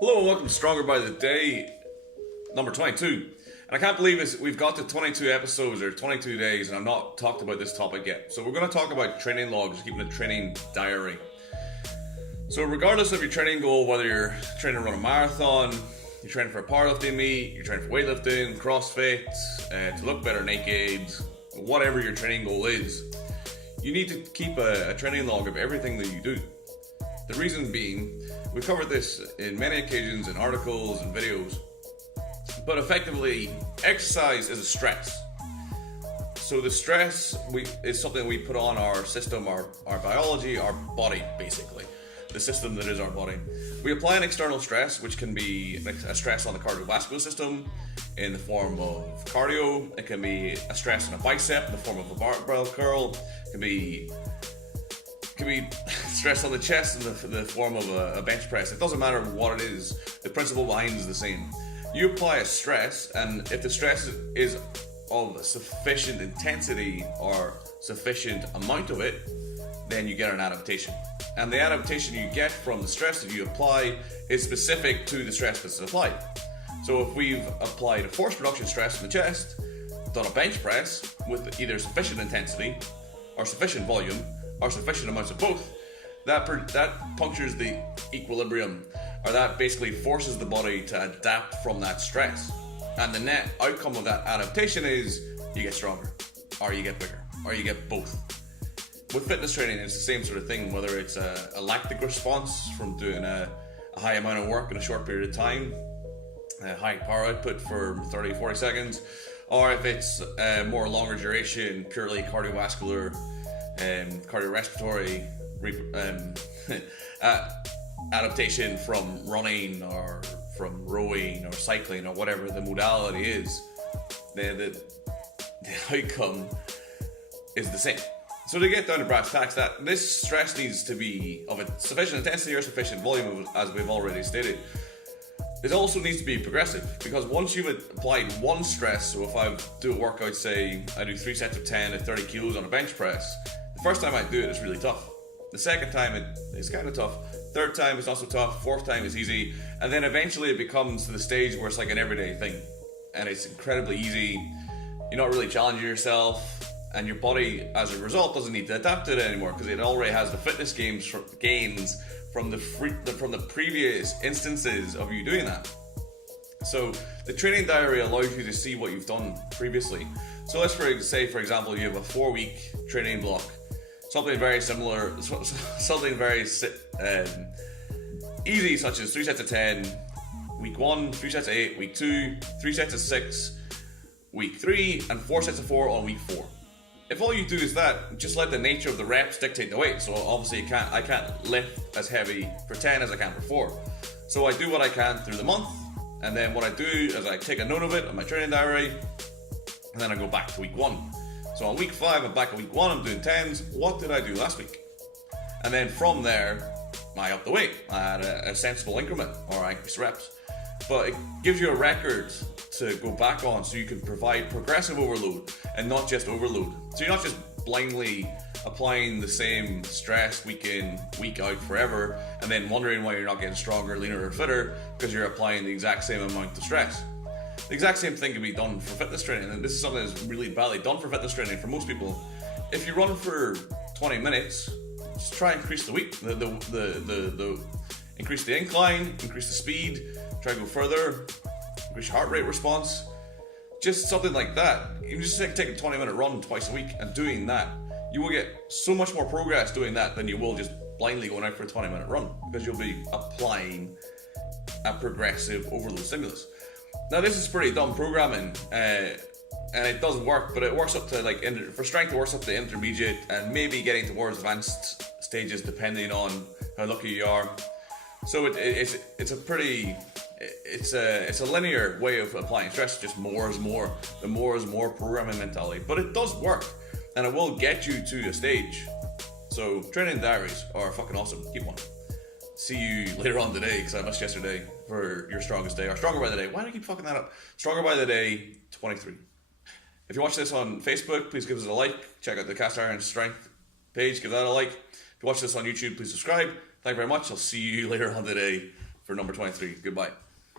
Hello and welcome to Stronger by the Day, number 22. And I can't believe we've got to 22 episodes or 22 days and I've not talked about this topic yet. So we're going to talk about training logs, keeping a training diary. So regardless of your training goal, whether you're training to run a marathon, you're training for a powerlifting meet, you're training for weightlifting, CrossFit, to look better naked, whatever your training goal is, you need to keep a training log of everything that you do. The reason being, we've covered this in many occasions in articles and videos, but effectively, exercise is a stress. So the stress is something we put on our system, our biology, our body, basically. The system that is our body. We apply an external stress, which can be a stress on the cardiovascular system in the form of cardio. It can be a stress on a bicep in the form of a barbell curl. It can be stress on the chest in the form of a bench press. It doesn't matter what it is. The principle behind it is the same. You apply a stress, and if the stress is of sufficient intensity or sufficient amount of it, then you get an adaptation. And the adaptation you get from the stress that you apply is specific to the stress that's applied. So if we've applied a force production stress in the chest, done a bench press with either sufficient intensity or sufficient volume or sufficient amounts of both, that punctures the equilibrium, or that basically forces the body to adapt from that stress. And the net outcome of that adaptation is you get stronger, or you get bigger, or you get both. With fitness training, it's the same sort of thing, whether it's a lactic response from doing a high amount of work in a short period of time, a high power output for 30, 40 seconds, or if it's more longer duration, purely cardiovascular, cardiorespiratory adaptation from running or from rowing or cycling or whatever the modality is, the outcome is the same. So to get down to brass tacks, that this stress needs to be of a sufficient intensity or sufficient volume, as we've already stated. It also needs to be progressive, because once you've applied one stress, so if I do a workout, say I do 3 sets of 10 at 30 kilos on a bench press, the first time I do it, it's really tough. The second time, it's kind of tough. Third time, it's not so tough. Fourth time, is easy. And then eventually it becomes to the stage where it's like an everyday thing. And it's incredibly easy. You're not really challenging yourself. And your body, as a result, doesn't need to adapt to it anymore, because it already has the fitness gains from the previous instances of you doing that. So the training diary allows you to see what you've done previously. So let's say, for example, you have a 4-week training block. Something very similar, something very easy, such as 3 sets of 10, week 1, 3 sets of 8, week 2, 3 sets of 6, week 3, and 4 sets of 4 on week 4. If all you do is that, just let the nature of the reps dictate the weight. So obviously I can't lift as heavy for 10 as I can for 4. So I do what I can through the month, and then what I do is I take a note of it on my training diary, and then I go back to week 1. So on week 5, I'm back at week 1, I'm doing 10s. What did I do last week? And then from there, I up the weight. I had a sensible increment, or I increased reps. But it gives you a record to go back on, so you can provide progressive overload and not just overload. So you're not just blindly applying the same stress week in, week out forever, and then wondering why you're not getting stronger, leaner, or fitter, because you're applying the exact same amount of stress. The exact same thing can be done for fitness training, and this is something that's really badly done for fitness training for most people. If you run for 20 minutes, just try and increase the increase the incline, increase the speed, try to go further, increase your heart rate response, just something like that. You can just take a 20-minute run twice a week, and doing that, you will get so much more progress doing that than you will just blindly going out for a 20-minute run, because you'll be applying a progressive overload stimulus. Now this is pretty dumb programming, and it does work, but it works up to for strength, it works up to intermediate and maybe getting towards advanced stages depending on how lucky you are. So it's a linear way of applying stress, just more is more. The more is more programming mentality, but it does work, and it will get you to a stage. So training diaries are fucking awesome. Keep one. See you later on today, because I missed yesterday, for your strongest day, or Stronger by the Day. Why do I keep fucking that up? Stronger by the Day 23. If you watch this on Facebook, please give us a like. Check out the Cast Iron Strength page, give that a like. If you watch this on YouTube, please subscribe. Thank you very much. I'll see you later on today for number 23. Goodbye.